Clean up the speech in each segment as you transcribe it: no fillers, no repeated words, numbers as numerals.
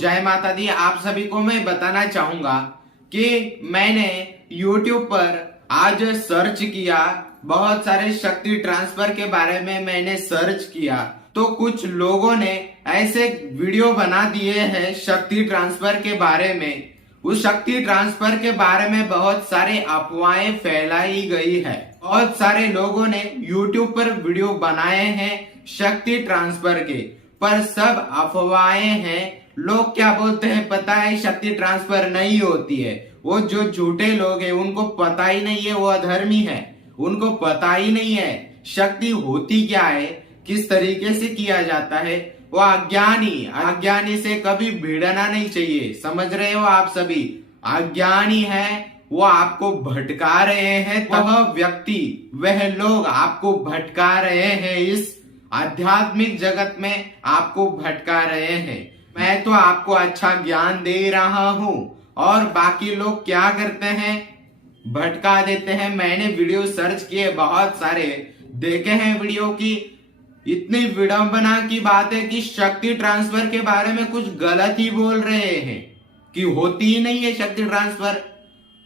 जय माता दी। आप सभी को मैं बताना चाहूंगा कि मैंने YouTube पर आज सर्च किया, बहुत सारे शक्ति ट्रांसफर के बारे में मैंने सर्च किया, तो कुछ लोगों ने ऐसे वीडियो बना दिए हैं शक्ति ट्रांसफर के बारे में। उस शक्ति ट्रांसफर के बारे में बहुत सारे अफवाहें फैलाई गई है। बहुत सारे लोगों ने YouTube पर वीडियो बनाए हैं शक्ति ट्रांसफर के, पर सब अफवाहें हैं। लोग क्या बोलते हैं पता है, शक्ति ट्रांसफर नहीं होती है। वो जो झूठे लोग हैं उनको पता ही नहीं है, वो अधर्मी है, उनको पता ही नहीं है शक्ति होती क्या है, किस तरीके से किया जाता है। वो अज्ञानी से कभी भिड़ना नहीं चाहिए। समझ रहे हो आप सभी? अज्ञानी है, वो आपको भटका रहे हैं। वह व्यक्ति, वह लोग आपको भटका रहे हैं, इस आध्यात्मिक जगत में आपको भटका रहे हैं। मैं तो आपको अच्छा ज्ञान दे रहा हूँ और बाकी लोग क्या करते हैं, भटका देते हैं। मैंने वीडियो सर्च किए, बहुत सारे देखे हैं वीडियो की। इतनी विडंबना की बात है कि शक्ति ट्रांसफर के बारे में कुछ गलत ही बोल रहे हैं कि होती ही नहीं है शक्ति ट्रांसफर।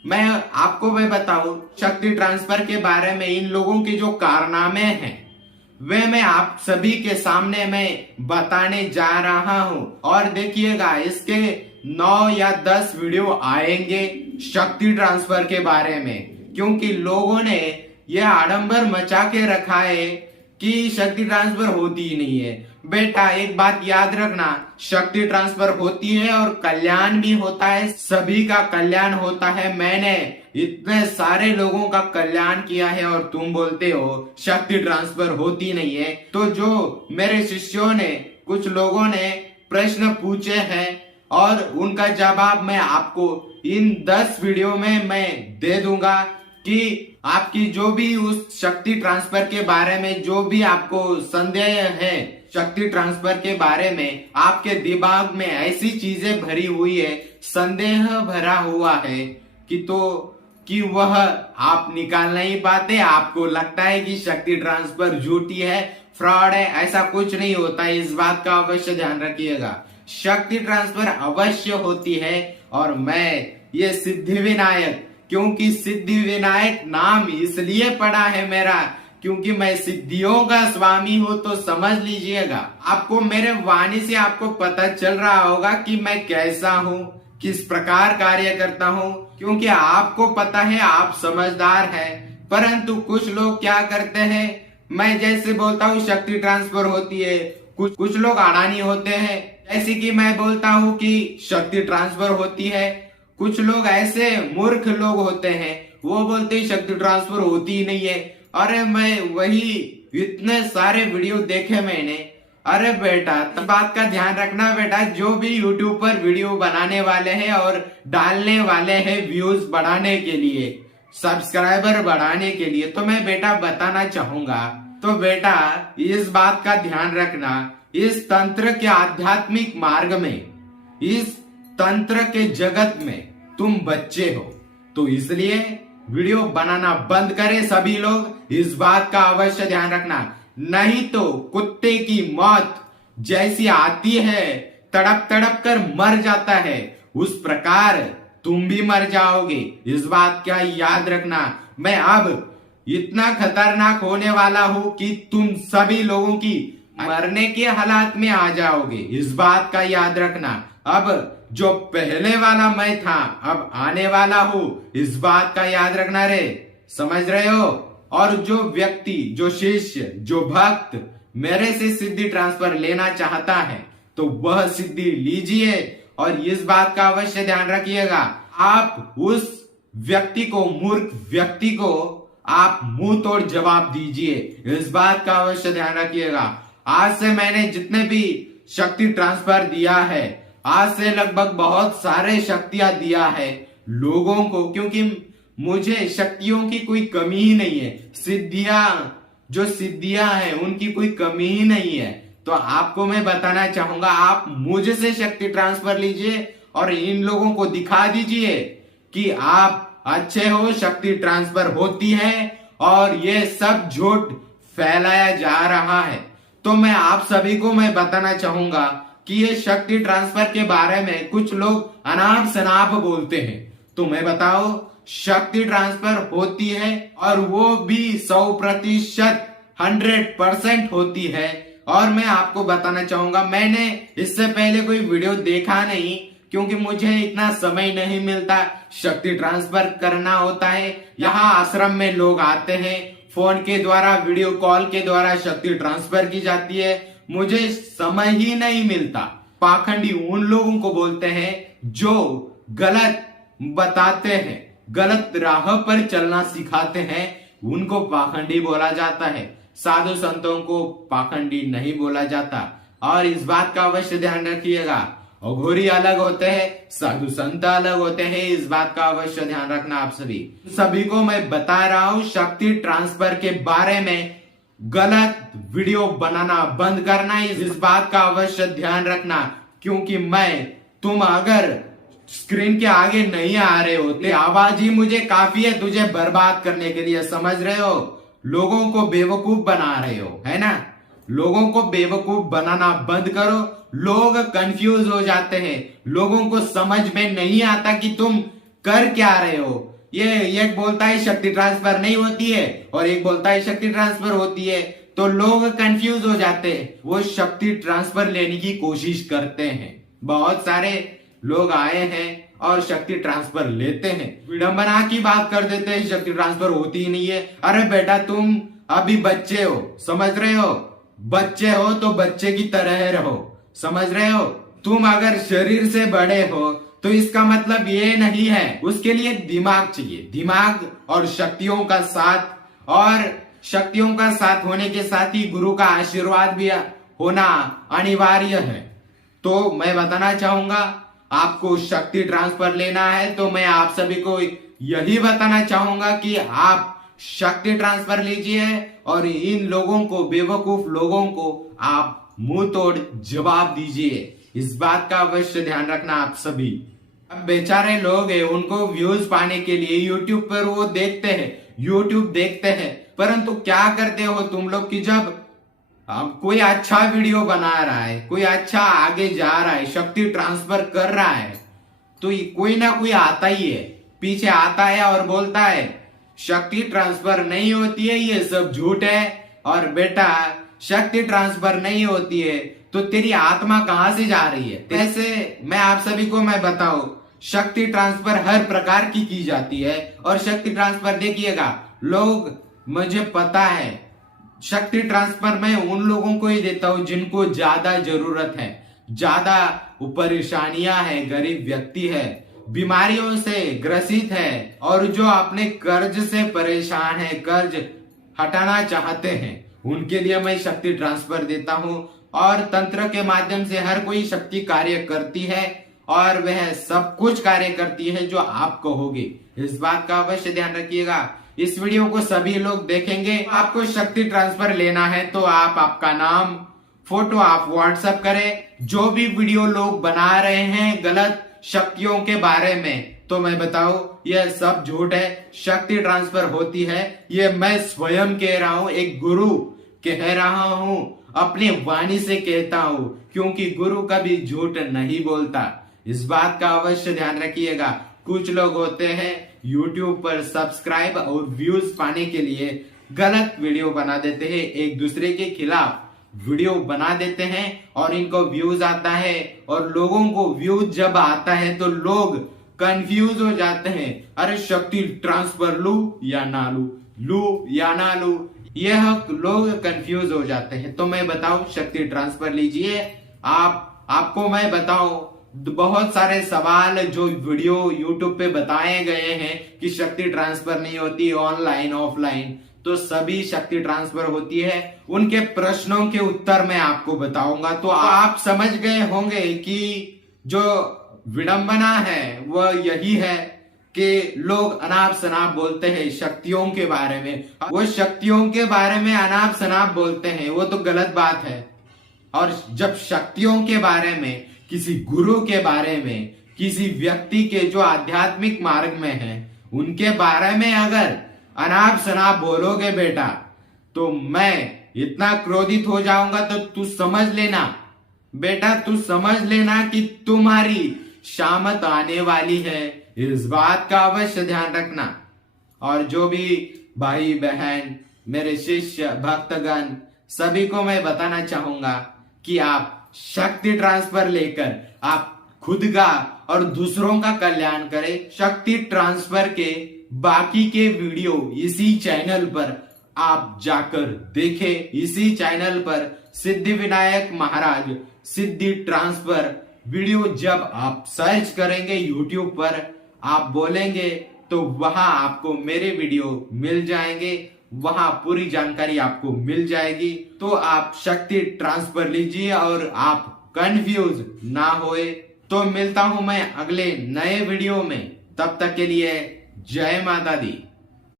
मैं बताऊं शक्ति ट्रांसफर के बारे में, इन लोगों के जो कारनामे हैं वे मैं आप सभी के सामने मैं बताने जा रहा हूं। और देखिएगा, इसके 9 या 10 वीडियो आएंगे शक्ति ट्रांसफर के बारे में, क्योंकि लोगों ने यह आडंबर मचा के रखा है कि शक्ति ट्रांसफर होती ही नहीं है। बेटा एक बात याद रखना, शक्ति ट्रांसफर होती है और कल्याण भी होता है, सभी का कल्याण होता है। मैंने इतने सारे लोगों का कल्याण किया है और तुम बोलते हो शक्ति ट्रांसफर होती नहीं है। तो जो मेरे शिष्यों ने, कुछ लोगों ने प्रश्न पूछे हैं और उनका जवाब मैं आपको इन 10 वीडियो में मैं दे दूंगा कि आपकी जो भी उस शक्ति ट्रांसफर के बारे में जो भी आपको संदेह है, शक्ति ट्रांसफर के बारे में आपके दिमाग में ऐसी चीजें भरी हुई है, संदेह भरा हुआ है कि वह आप निकाल नहीं पाते। आपको लगता है कि शक्ति ट्रांसफर झूठी है, फ्रॉड है। ऐसा कुछ नहीं होता है, इस बात का अवश्य ध्यान रखिएगा। शक्ति ट्रांसफर अवश्य होती है। और मैं ये सिद्धि विनायक, क्योंकि सिद्धि विनायक नाम इसलिए पड़ा है मेरा क्योंकि मैं सिद्धियों का स्वामी हूँ। तो समझ लीजिएगा, आपको मेरे वाणी से आपको पता चल रहा होगा कि मैं कैसा हूँ, किस प्रकार कार्य करता हूँ, क्योंकि आपको पता है आप समझदार हैं। परंतु कुछ लोग क्या करते हैं, मैं जैसे बोलता हूँ शक्ति ट्रांसफर होती है, कुछ लोग अडानी होते हैं। जैसे कि मैं बोलता हूँ कि शक्ति ट्रांसफर होती है, कुछ लोग ऐसे मूर्ख लोग होते हैं, वो बोलते हैं शक्ति ट्रांसफर होती ही नहीं है। अरे मैं वही इतने सारे वीडियो देखे मैंने। अरे बेटा, तो बात का ध्यान रखना बेटा, जो भी YouTube पर वीडियो बनाने वाले हैं और डालने वाले हैं व्यूज बढ़ाने के लिए, सब्सक्राइबर बढ़ाने के लिए, तो मैं बेटा बताना चाहूंगा, तो बेटा इस बात का ध्यान रखना, इस तंत्र के आध्यात्मिक मार्ग में, इस तंत्र के जगत में तुम बच्चे हो, तो इसलिए वीडियो बनाना बंद करें सभी लोग। इस बात का अवश्य ध्यान रखना, नहीं तो कुत्ते की मौत जैसी आती है, तड़प तड़प कर मर जाता है, उस प्रकार तुम भी मर जाओगे। इस बात का याद रखना। मैं अब इतना खतरनाक होने वाला हूं कि तुम सभी लोगों की मरने के हालात में आ जाओगे। इस बात का याद रखना। अब जो पहले वाला मैं था, अब आने वाला हूँ, इस बात का याद रखना रे। समझ रहे हो? और जो व्यक्ति, जो शिष्य, जो भक्त मेरे से सिद्धि ट्रांसफर लेना चाहता है तो वह सिद्धि लीजिए। और इस बात का अवश्य ध्यान रखिएगा, आप उस व्यक्ति को, मूर्ख व्यक्ति को आप मुंह तोड़ जवाब दीजिए। इस बात का अवश्य ध्यान रखिएगा। आज से मैंने जितने भी शक्ति ट्रांसफर दिया है, आज से लगभग बहुत सारे शक्तियां दिया है लोगों को, क्योंकि मुझे शक्तियों की कोई कमी ही नहीं है। जो सिद्धियां हैं उनकी कोई कमी ही नहीं है। तो आपको मैं बताना चाहूंगा, आप मुझे से शक्ति ट्रांसफर लीजिए और इन लोगों को दिखा दीजिए कि आप अच्छे हो, शक्ति ट्रांसफर होती है और ये सब झूठ फैलाया जा रहा है। तो मैं आप सभी को मैं बताना चाहूंगा, कि ये शक्ति ट्रांसफर के बारे में कुछ लोग अनाप शनाप बोलते हैं। तो मैं बताओ, शक्ति ट्रांसफर होती है और वो भी 100%, 100% होती है। और मैं आपको बताना चाहूंगा, मैंने इससे पहले कोई वीडियो देखा नहीं, क्योंकि मुझे इतना समय नहीं मिलता। शक्ति ट्रांसफर करना होता है, यहाँ आश्रम में लोग आते हैं, फोन के द्वारा, वीडियो कॉल के द्वारा शक्ति ट्रांसफर की जाती है, मुझे समय ही नहीं मिलता। पाखंडी उन लोगों को बोलते हैं जो गलत बताते हैं, गलत राह पर चलना सिखाते हैं, उनको पाखंडी बोला जाता है। साधु संतों को पाखंडी नहीं बोला जाता। और इस बात का अवश्य ध्यान रखिएगा, अघोरी अलग होते हैं, साधु संत अलग होते हैं, इस बात का अवश्य ध्यान रखना। आप सभी को मैं बता रहा हूं, शक्ति ट्रांसफर के बारे में गलत वीडियो बनाना बंद करना, इस बात का अवश्य ध्यान रखना। क्योंकि तुम अगर स्क्रीन के आगे नहीं आ रहे होते, आवाज ही मुझे काफी है तुझे बर्बाद करने के लिए, समझ रहे हो? लोगों को बेवकूफ बना रहे हो, है ना? लोगों को बेवकूफ बनाना बंद करो। लोग कंफ्यूज हो जाते हैं, लोगों को समझ में नहीं आता कि तुम कर क्या रहे हो। ये एक बोलता है शक्ति ट्रांसफर नहीं होती है और एक बोलता है शक्ति ट्रांसफर होती है, तो लोग कंफ्यूज हो जाते हैं। वो शक्ति ट्रांसफर लेने की कोशिश करते हैं। बहुत सारे लोग आए हैं और शक्ति ट्रांसफर लेते हैं, विडंबना की बात कर देते हैं, शक्ति ट्रांसफर होती ही नहीं है। अरे बेटा, तुम अभी बच्चे हो, समझ रहे हो? बच्चे हो तो बच्चे की तरह रहो, समझ रहे हो? तुम अगर शरीर से बड़े हो तो इसका मतलब ये नहीं है, उसके लिए दिमाग चाहिए, दिमाग और शक्तियों का साथ, और शक्तियों का साथ होने के साथ ही गुरु का आशीर्वाद भी होना अनिवार्य है। तो मैं बताना चाहूंगा, आपको शक्ति ट्रांसफर लेना है तो मैं आप सभी को यही बताना चाहूंगा कि आप शक्ति ट्रांसफर लीजिए और इन लोगों को, बेवकूफ लोगों को आप मुंह तोड़ जवाब दीजिए। इस बात का अवश्य ध्यान रखना आप सभी। अब बेचारे लोग हैं, उनको व्यूज पाने के लिए यूट्यूब पर वो देखते हैं, यूट्यूब देखते हैं, परंतु क्या करते हो तुम लोग कि जब कोई अच्छा वीडियो बना रहा है, कोई अच्छा आगे जा रहा है, शक्ति ट्रांसफर कर रहा है, तो कोई ना कोई आता ही है, पीछे आता है और बोलता है शक्ति ट्रांसफर नहीं होती है, ये सब झूठ है। और बेटा, शक्ति ट्रांसफर नहीं होती है तो तेरी आत्मा कहां से जा रही है? ऐसे मैं आप सभी को मैं बताऊं, शक्ति ट्रांसफर हर प्रकार की जाती है। और शक्ति ट्रांसफर देखिएगा, लोग, मुझे पता है, शक्ति ट्रांसफर मैं उन लोगों को ही देता हूं जिनको ज्यादा जरूरत है, ज्यादा परेशानियां है, गरीब व्यक्ति है, बीमारियों से ग्रसित है, और जो अपने कर्ज से परेशान है, कर्ज हटाना चाहते हैं, उनके लिए मैं शक्ति ट्रांसफर देता हूं। और तंत्र के माध्यम से हर कोई शक्ति कार्य करती है और वह सब कुछ कार्य करती है जो आप कहोगे। इस बात का अवश्य ध्यान रखिएगा। इस वीडियो को सभी लोग देखेंगे। आपको शक्ति ट्रांसफर लेना है तो आप आपका नाम, फोटो आप व्हाट्सएप करें। जो भी वीडियो लोग बना रहे हैं गलत शक्तियों के बारे में, तो मैं बताऊं यह सब झूठ है। शक्ति ट्रांसफर होती है, ये मैं स्वयं कह रहा हूं, एक गुरु कह रहा हूं, अपनी वाणी से कहता हूं, क्योंकि गुरु कभी झूठ नहीं बोलता। इस बात का अवश्य ध्यान रखिएगा। कुछ लोग होते हैं YouTube पर सब्सक्राइब और व्यूज पाने के लिए गलत वीडियो बना देते हैं, एक दूसरे के खिलाफ वीडियो बना देते हैं और इनको व्यूज आता है। और लोगों को व्यूज जब आता है तो लोग कंफ्यूज हो जाते हैं, अरे शक्ति ट्रांसफर लू या ना लू, लू या ना लू, यह लोग कंफ्यूज हो जाते हैं। तो मैं बताऊं, शक्ति ट्रांसफर लीजिए। आपको मैं बताऊं, बहुत सारे सवाल जो वीडियो YouTube पे बताए गए हैं कि शक्ति ट्रांसफर नहीं होती, ऑनलाइन ऑफलाइन, तो सभी शक्ति ट्रांसफर होती है। उनके प्रश्नों के उत्तर मैं आपको बताऊंगा। तो आप समझ गए होंगे कि जो विडंबना है वह यही है कि लोग अनाप शनाप बोलते हैं शक्तियों के बारे में। वो शक्तियों के बारे में अनाप शनाप बोलते हैं, वो तो गलत बात है। और जब शक्तियों के बारे में, किसी गुरु के बारे में, किसी व्यक्ति के जो आध्यात्मिक मार्ग में है, उनके बारे में अगर अनाप शनाप बोलोगे बेटा, तो मैं इतना क्रोधित हो जाऊंगा तो तू समझ लेना बेटा तू समझ लेना कि तुम्हारी शामत आने वाली है, इस बात का अवश्य ध्यान रखना। और जो भी भाई बहन, मेरे शिष्य भक्तगण, सभी को मैं बताना चाहूंगा कि आप शक्ति ट्रांसफर लेकर आप खुद का और दूसरों का कल्याण करें। शक्ति ट्रांसफर के बाकी के वीडियो इसी चैनल पर आप जाकर देखें। इसी चैनल पर सिद्धि विनायक महाराज सिद्धि ट्रांसफर वीडियो जब आप सर्च करेंगे यूट्यूब पर, आप बोलेंगे तो वहां आपको मेरे वीडियो मिल जाएंगे, वहां पूरी जानकारी आपको मिल जाएगी। तो आप शक्ति ट्रांसफर लीजिए और आप कंफ्यूज ना होए। तो मिलता हूं मैं अगले नए वीडियो में, तब तक के लिए जय माता दी।